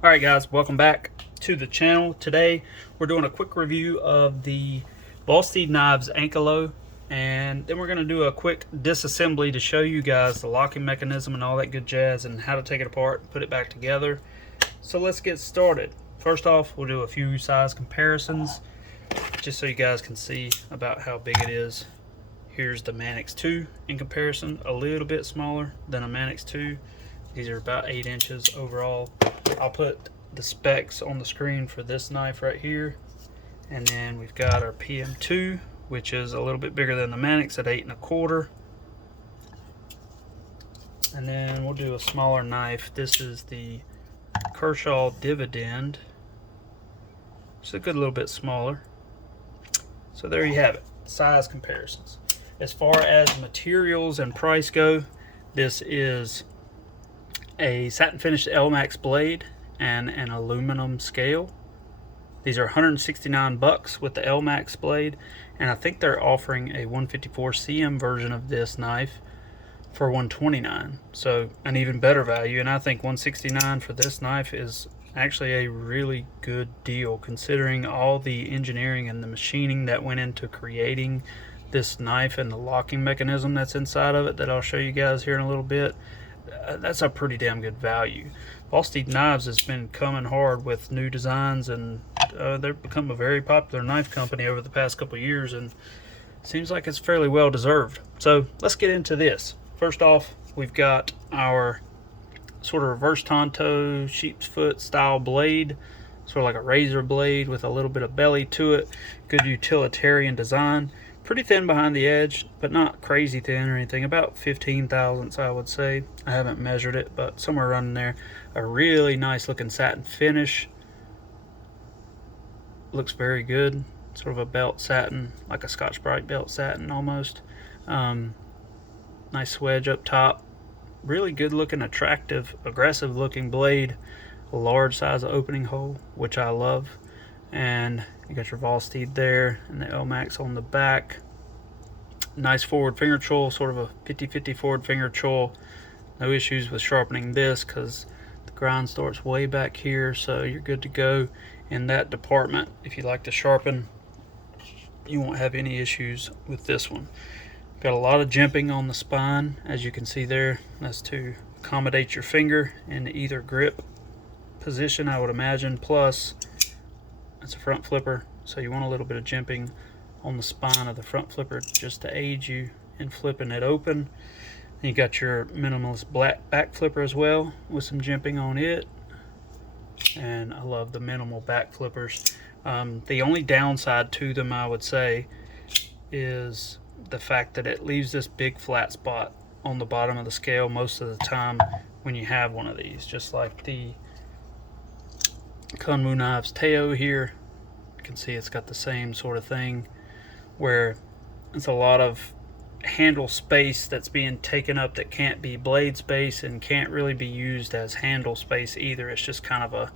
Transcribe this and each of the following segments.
Alright guys, welcome back to the channel. Today we're doing a quick review of the Vosteed knives Ankylo, and then we're going to do a quick disassembly to show you guys the locking mechanism and all that good jazz and how to take it apart and put it back together. So let's get started. First off, we'll do a few size comparisons just so you guys can see about how big it is. Here's the Manix 2 in comparison, a little bit smaller than a Manix 2. These are about 8 inches overall. I'll put the specs on the screen for this knife right here. And then we've got our PM2, which is a little bit bigger than the Manix at 8 1/4. And then we'll do a smaller knife. This is the Kershaw Dividend. It's a good little bit smaller. So there you have it, size comparisons. As far as materials and price go, this is a satin finished LMAX blade and an aluminum scale. These are $169 with the LMAX blade, and I think they're offering a 154 cm version of this knife for $129, so an even better value. And I think $169 for this knife is actually a really good deal considering all the engineering and the machining that went into creating this knife and the locking mechanism that's inside of it that I'll show you guys here in a little bit. That's a pretty damn good value. Vosteed Knives has been coming hard with new designs, and they've become a very popular knife company over the past couple of years, and seems like it's fairly well deserved. So let's get into this. First off, we've got our sort of reverse Tonto sheep's foot style blade, sort of like a razor blade with a little bit of belly to it. Good utilitarian design. Pretty thin behind the edge, but not crazy thin or anything. About 15 thousandths, I would say. I haven't measured it, but somewhere around there. A really nice looking satin finish. Looks very good. Sort of a belt satin, like a Scotch-Brite belt satin almost. Nice wedge up top. Really good looking, attractive, aggressive looking blade. A large size opening hole, which I love. And you got your Vosteed there and the LMAX on the back. Nice forward finger choil, sort of a 50-50 forward finger choil. No issues with sharpening this because the grind starts way back here, so you're good to go in that department. If you like to sharpen, you won't have any issues with this one. Got a lot of jimping on the spine, as you can see there. That's to accommodate your finger in either grip position, I would imagine. Plus, it's a front flipper, so you want a little bit of jimping on the spine of the front flipper just to aid you in flipping it open. And you got your minimalist black back flipper as well with some jimping on it. And I love the minimal back flippers. The only downside to them, I would say, is the fact that it leaves this big flat spot on the bottom of the scale most of the time when you have one of these, just like the Kunmu Knives Teo here. You can see it's got the same sort of thing where it's a lot of handle space that's being taken up that can't be blade space and can't really be used as handle space either. It's just kind of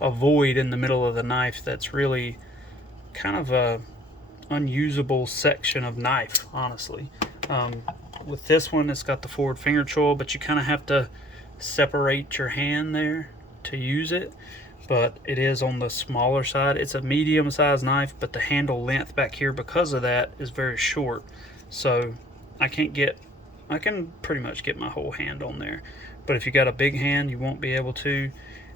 a void in the middle of the knife that's really kind of a unusable section of knife, honestly. With this one, it's got the forward finger choil, but you kind of have to separate your hand there to use it. But it is on the smaller side. It's a medium sized knife, but the handle length back here because of that is very short. So I can pretty much get my whole hand on there. But if you got a big hand, you won't be able to.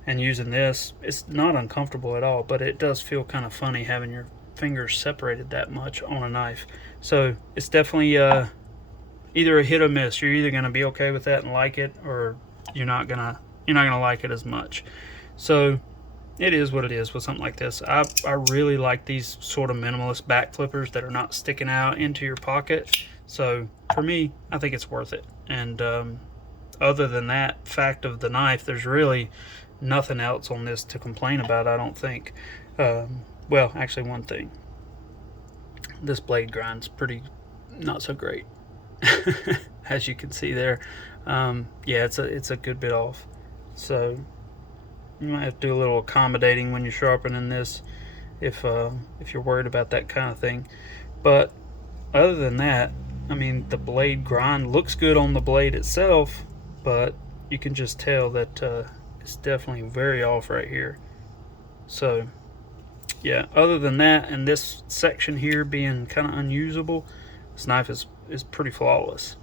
And using this, it's not uncomfortable at all, but it does feel kind of funny having your fingers separated that much on a knife. So it's definitely either a hit or miss. You're either going to be okay with that and like it, or you're not gonna like it as much. So it is what it is with something like this. I really like these sort of minimalist back flippers that are not sticking out into your pocket. So for me, I think it's worth it. And other than that fact of the knife, there's really nothing else on this to complain about, I don't think. Well, actually one thing. This blade grind's pretty not so great. As you can see there. Yeah, it's a good bit off. So you might have to do a little accommodating when you're sharpening this if you're worried about that kind of thing. But other than that, I mean, the blade grind looks good on the blade itself, but you can just tell that is definitely very off right here. So yeah, other than that, and this section here being kind of unusable, this knife is pretty flawless.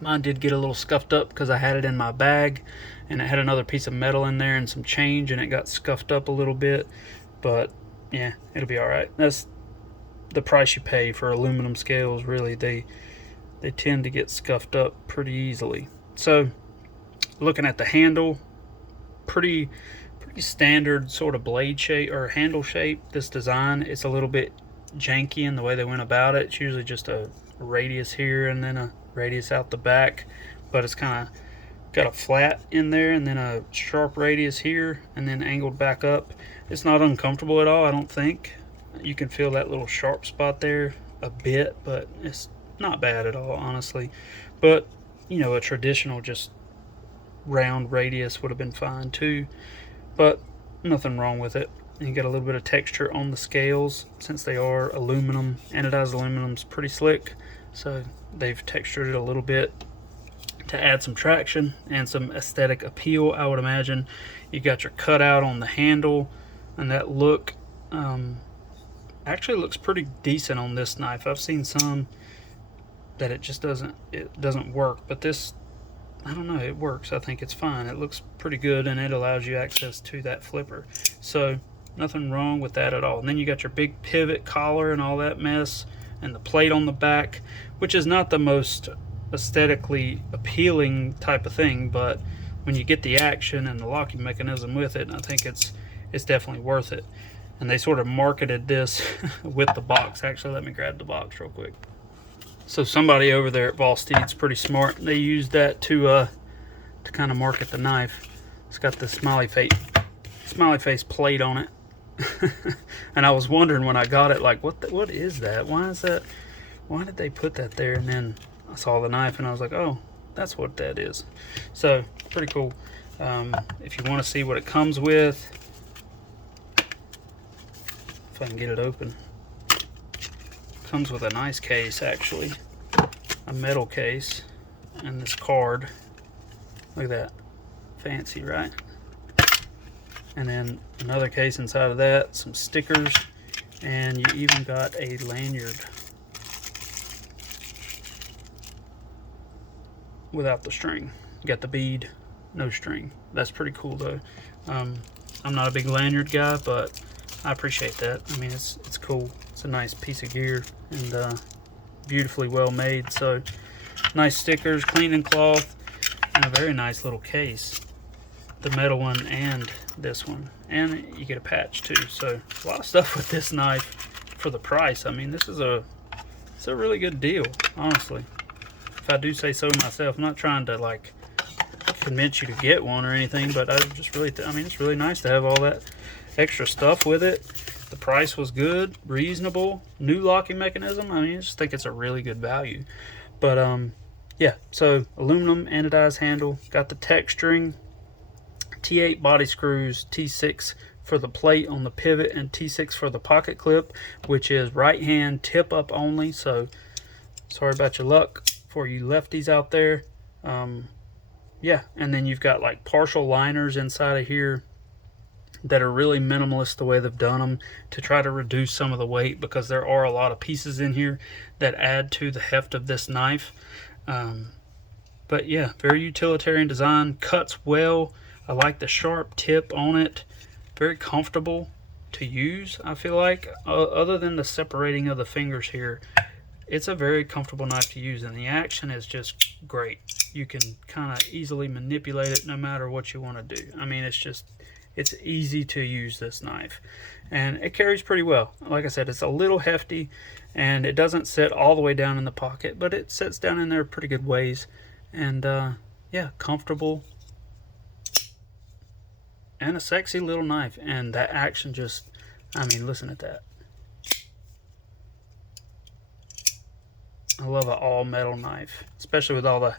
Mine did get a little scuffed up because I had it in my bag and it had another piece of metal in there and some change, and it got scuffed up a little bit, but yeah, it'll be all right. That's the price you pay for aluminum scales. Really, they tend to get scuffed up pretty easily. So looking at the handle, pretty standard sort of blade shape or handle shape. This design, it's a little bit janky in the way they went about it. It's usually just a radius here and then a radius out the back, but it's kind of got a flat in there and then a sharp radius here and then angled back up. It's not uncomfortable at all, I don't think. You can feel that little sharp spot there a bit, but it's not bad at all, honestly. But you know, a traditional just round radius would have been fine too, but nothing wrong with it. And you get a little bit of texture on the scales since they are aluminum. Anodized aluminum's pretty slick, so they've textured it a little bit to add some traction and some aesthetic appeal, I would imagine. You got your cutout on the handle, and that look actually looks pretty decent on this knife. I've seen some that it just doesn't work, but this, I don't know, it works. I think it's fine. It looks pretty good, and it allows you access to that flipper. So nothing wrong with that at all. And then you got your big pivot collar and all that mess, and the plate on the back, which is not the most aesthetically appealing type of thing, but when you get the action and the locking mechanism with it, I think it's definitely worth it. And they sort of marketed this with the box. Actually, let me grab the box real quick. So somebody over there at Vosteed's pretty smart. They used that to kind of market the knife. It's got the smiley face plate on it. And I was wondering when I got it, like, what is that? Why is that? Why did they put that there? And then I saw the knife and I was like, oh, that's what that is. So pretty cool. If you want to see what it comes with, if I can get it open. Comes with a nice case, actually, a metal case, and this card. Look at that, fancy, right? And then another case inside of that, some stickers, and you even got a lanyard without the string. You got the bead, no string. That's pretty cool though. I'm not a big lanyard guy, but I appreciate that. I mean, it's cool. It's a nice piece of gear and beautifully well made. So nice stickers, clean and cloth, and a very nice little case. The metal one and this one, and you get a patch too. So a lot of stuff with this knife for the price. I mean, it's a really good deal, honestly. If I do say so myself. I'm not trying to like convince you to get one or anything, but I just really, I mean, it's really nice to have all that extra stuff with it. The price was good, reasonable, new locking mechanism. I mean, I just think it's a really good value. But yeah, so aluminum anodized handle, got the texturing, T8 body screws, T6 for the plate on the pivot, and T6 for the pocket clip, which is right hand tip up only. So sorry about your luck for you lefties out there. Yeah, and then you've got like partial liners inside of here that are really minimalist the way they've done them to try to reduce some of the weight, because there are a lot of pieces in here that add to the heft of this knife. But yeah, very utilitarian design, cuts well. I like the sharp tip on it, very comfortable to use. I feel like other than the separating of the fingers here, it's a very comfortable knife to use, and the action is just great. You can kind of easily manipulate it no matter what you want to do. I mean, it's easy to use this knife, and it carries pretty well. Like I said, it's a little hefty, and it doesn't sit all the way down in the pocket, but it sits down in there pretty good ways. And yeah, comfortable and a sexy little knife. And that action just, I mean, listen at that. I love an all metal knife, especially with all the,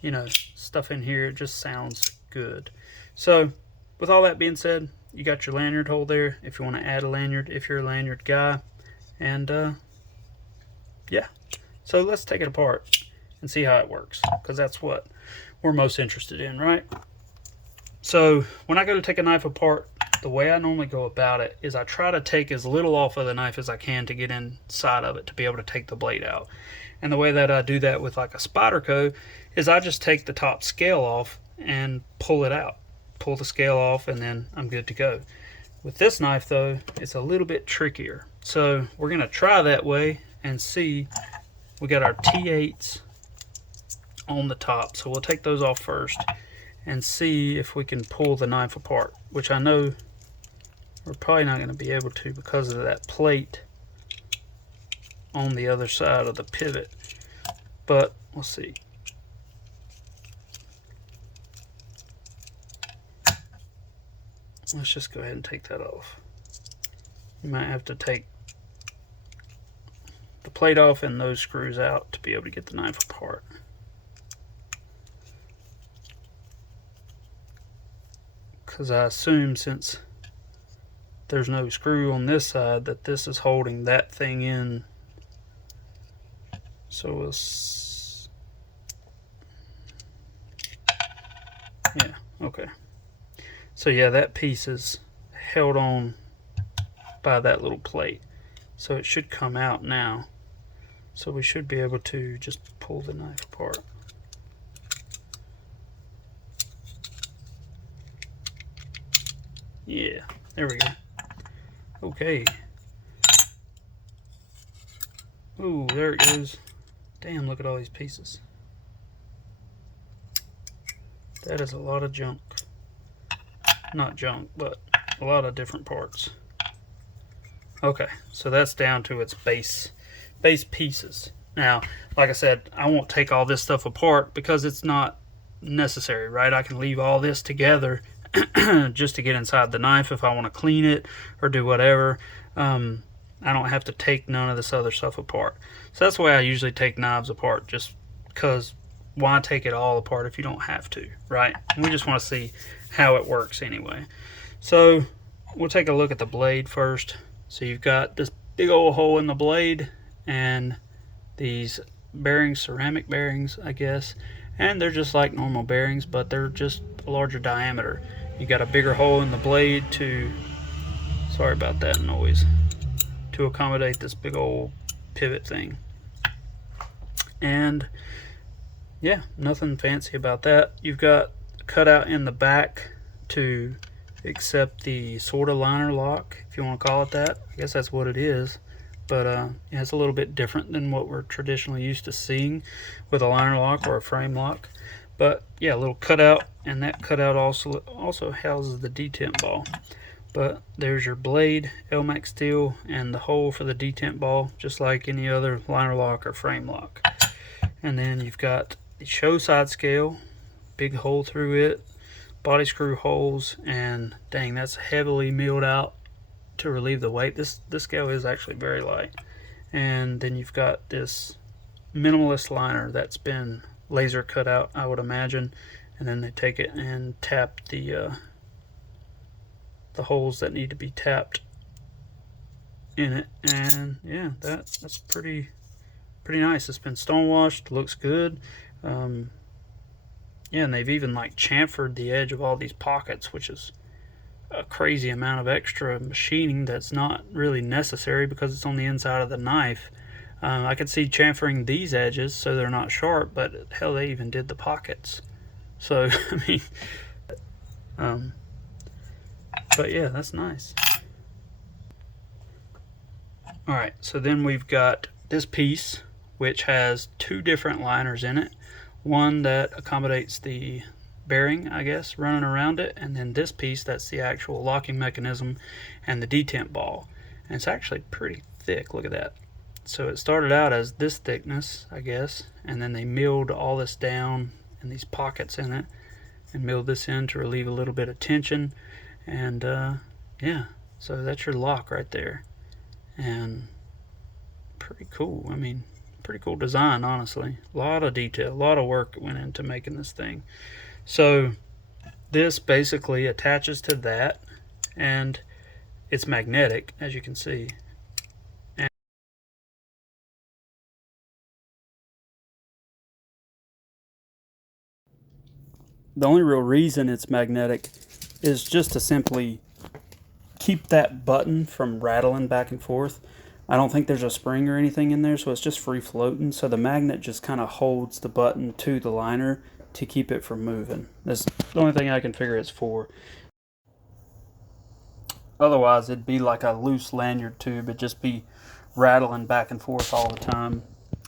you know, stuff in here. It just sounds good. So with all that being said, you got your lanyard hole there if you want to add a lanyard, if you're a lanyard guy. And yeah, so let's take it apart and see how it works, because that's what we're most interested in, right? So when I go to take a knife apart, the way I normally go about it is I try to take as little off of the knife as I can to get inside of it to be able to take the blade out. And the way that I do that with like a Spyderco is I just take the top scale off and pull it out. Pull the scale off and then I'm good to go. With this knife though, it's a little bit trickier. So we're going to try that way and see. We got our T8s on the top, so we'll take those off first and see if we can pull the knife apart, which I know we're probably not going to be able to because of that plate on the other side of the pivot, but we'll see. Let's just go ahead and take that off. You might have to take the plate off and those screws out to be able to get the knife apart. Because I assume since there's no screw on this side that this is holding that thing in. So we'll yeah, okay. So yeah, that piece is held on by that little plate. So it should come out now. So we should be able to just pull the knife apart. Yeah, there we go. Okay. Ooh, there it goes. Damn, look at all these pieces. That is a lot of junk. Not junk, but a lot of different parts. Okay, so that's down to its base pieces. Now, like I said, I won't take all this stuff apart because it's not necessary, right? I can leave all this together just to get inside the knife if I want to clean it or do whatever. I don't have to take none of this other stuff apart. So that's the way I usually take knives apart, just because why take it all apart if you don't have to, right? We just want to see how it works anyway. So we'll take a look at the blade first. So you've got this big old hole in the blade and these bearings, ceramic bearings, I guess, and they're just like normal bearings, but they're just a larger diameter. You got a bigger hole in the blade to, sorry about that noise, to accommodate this big old pivot thing. And yeah, nothing fancy about that. You've got a cutout in the back to accept the sort of liner lock, if you want to call it that. I guess that's what it is, but yeah, it's a little bit different than what we're traditionally used to seeing with a liner lock or a frame lock. But yeah, a little cutout, and that cutout also houses the detent ball. But there's your blade, Elmax steel, and the hole for the detent ball, just like any other liner lock or frame lock. And then you've got the show side scale, big hole through it, body screw holes, and dang, that's heavily milled out to relieve the weight. This scale is actually very light. And then you've got this minimalist liner that's been laser cut out, I would imagine, and then they take it and tap the holes that need to be tapped in it. And yeah, that's pretty nice. It's been stonewashed, looks good. Yeah, and they've even like chamfered the edge of all these pockets, which is a crazy amount of extra machining that's not really necessary because it's on the inside of the knife. I could see chamfering these edges so they're not sharp, but hell, they even did the pockets. So I mean, but yeah, that's nice. All right, so then we've got this piece, which has two different liners in it. One that accommodates the bearing, I guess, running around it, and then this piece that's the actual locking mechanism and the detent ball. And it's actually pretty thick, look at that. So it started out as this thickness, I guess, and then they milled all this down and these pockets in it and milled this in to relieve a little bit of tension. And yeah, so that's your lock right there. And pretty cool. I mean, pretty cool design, honestly. A lot of detail, a lot of work went into making this thing. So this basically attaches to that, and it's magnetic, as you can see. the only real reason it's magnetic is just to simply keep that button from rattling back and forth. I don't think there's a spring or anything in there, so it's just free floating. So the magnet just kind of holds the button to the liner to keep it from moving. That's the only thing I can figure it's for. Otherwise, it'd be like a loose lanyard tube. It'd just be rattling back and forth all the time,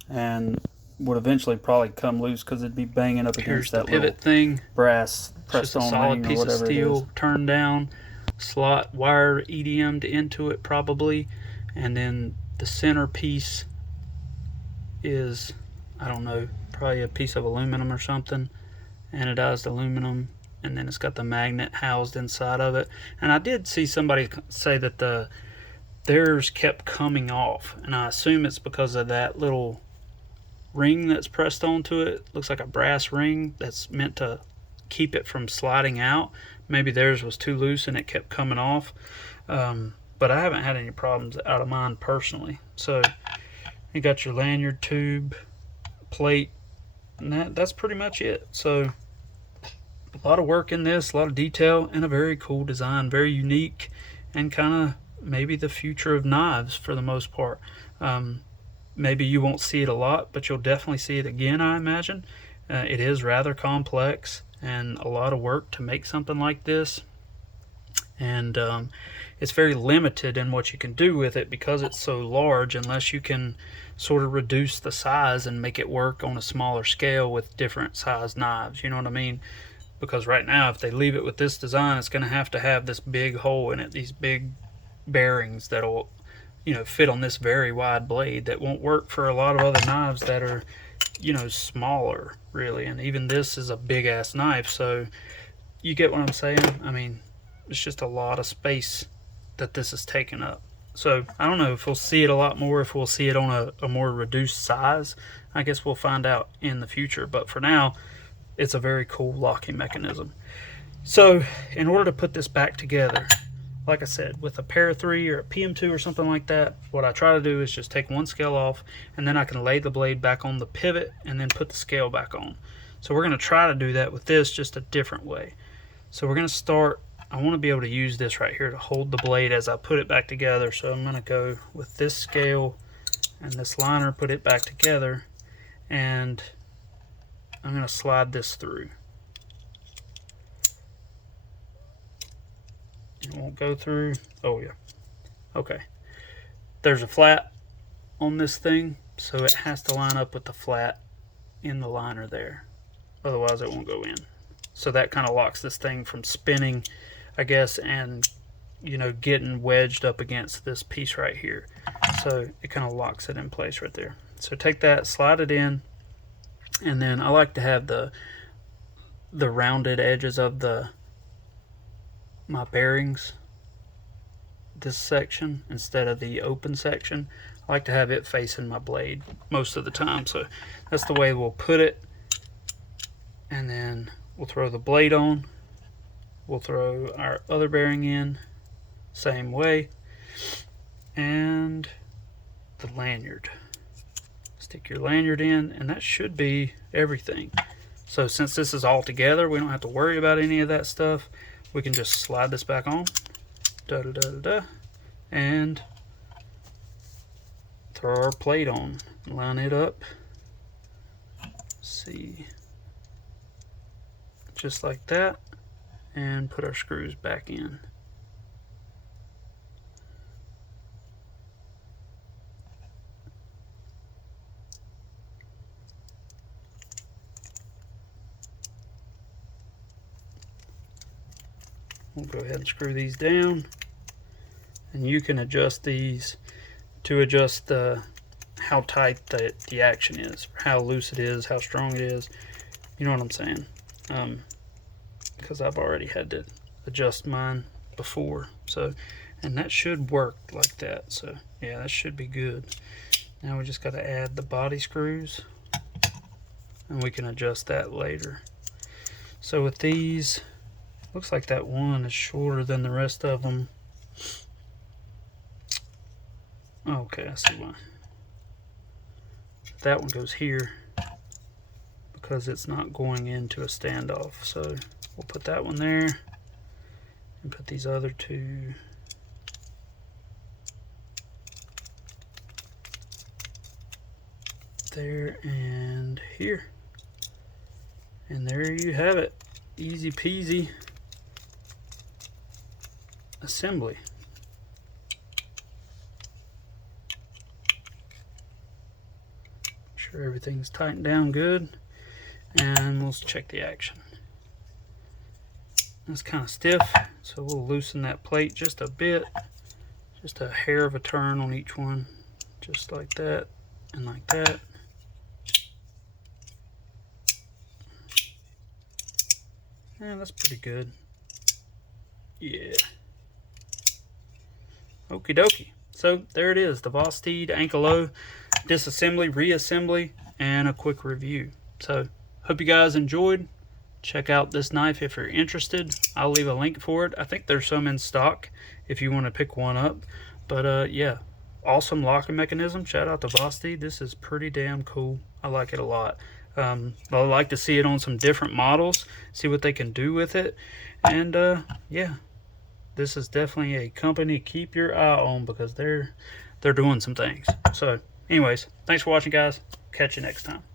and would eventually probably come loose because it'd be banging up against that pivot little thing. Brass pressed on solid ring or whatever it is. Just a solid piece of steel turned down, slot wire EDM'd into it probably, and then the center piece is, I don't know, probably a piece of aluminum or something, anodized aluminum, and then it's got the magnet housed inside of it. And I did see somebody say that theirs kept coming off, and I assume it's because of that little ring that's pressed onto it. Looks like a brass ring that's meant to keep it from sliding out. Maybe theirs was too loose and it kept coming off, but I haven't had any problems out of mine personally. So you got your lanyard tube, plate, and that's pretty much it. So a lot of work in this, a lot of detail, and a very cool design, very unique, and kind of maybe the future of knives for the most part. Maybe you won't see it a lot, but you'll definitely see it again, I imagine. It is rather complex and a lot of work to make something like this. And it's very limited in what you can do with it because it's so large, unless you can sort of reduce the size and make it work on a smaller scale with different size knives. You know what I mean? Because right now, if they leave it with this design, it's going to have this big hole in it, these big bearings that'll, fit on this very wide blade that won't work for a lot of other knives that are, smaller, really. And even this is a big ass knife, so you get what I'm saying? I mean, it's just a lot of space that this is taking up. So I don't know if we'll see it a lot more, if we'll see it on a more reduced size. I guess we'll find out in the future, but for now, it's a very cool locking mechanism. So in order to put this back together, like I said, with a Para 3 or a PM2 or something like that, what I try to do is just take one scale off, and then I can lay the blade back on the pivot and then put the scale back on. So we're going to try to do that with this, just a different way. So we're going to start, I want to be able to use this right here to hold the blade as I put it back together. So I'm going to go with this scale and this liner, put it back together, and I'm going to slide this through. It won't go through. Oh yeah. Okay. There's a flat on this thing, so it has to line up with the flat in the liner there. Otherwise it won't go in. So that kind of locks this thing from spinning, I guess, and getting wedged up against this piece right here. So it kind of locks it in place right there. So take that, slide it in, and then I like to have the rounded edges of my bearings, this section, instead of the open section. I like to have it facing my blade most of the time, so that's the way we'll put it. And then we'll throw the blade on, we'll throw our other bearing in, same way, and the lanyard. Stick your lanyard in, and that should be everything. So since this is all together, we don't have to worry about any of that stuff. We can just slide this back on, and throw our plate on, line it up, see, just like that, and put our screws back in. We'll go ahead and screw these down, and you can adjust these to adjust how tight the action is, how loose it is, how strong it is. You know what I'm saying? Because I've already had to adjust mine before. So, and that should work like that. So yeah, that should be good. Now we just got to add the body screws, and we can adjust that later. So with these, looks like that one is shorter than the rest of them. Okay, I see why. That one goes here because it's not going into a standoff. So we'll put that one there and put these other two there and here. And there you have it. Easy peasy assembly. Make sure everything's tightened down good. And we'll check the action. It's kind of stiff, so we'll loosen that plate just a bit. Just a hair of a turn on each one. Just like that and like that. Yeah, that's pretty good. Yeah. Okie dokie. So there it is, the Vosteed Ankylo disassembly, reassembly, and a quick review. So hope you guys enjoyed. Check out this knife if you're interested. I'll leave a link for it. I think there's some in stock if you want to pick one up. But yeah, awesome locking mechanism. Shout out to Vosteed. This is pretty damn cool. I like it a lot. I'd like to see it on some different models, see what they can do with it. And yeah, this is definitely a company to keep your eye on because they're doing some things. So anyways, thanks for watching, guys. Catch you next time.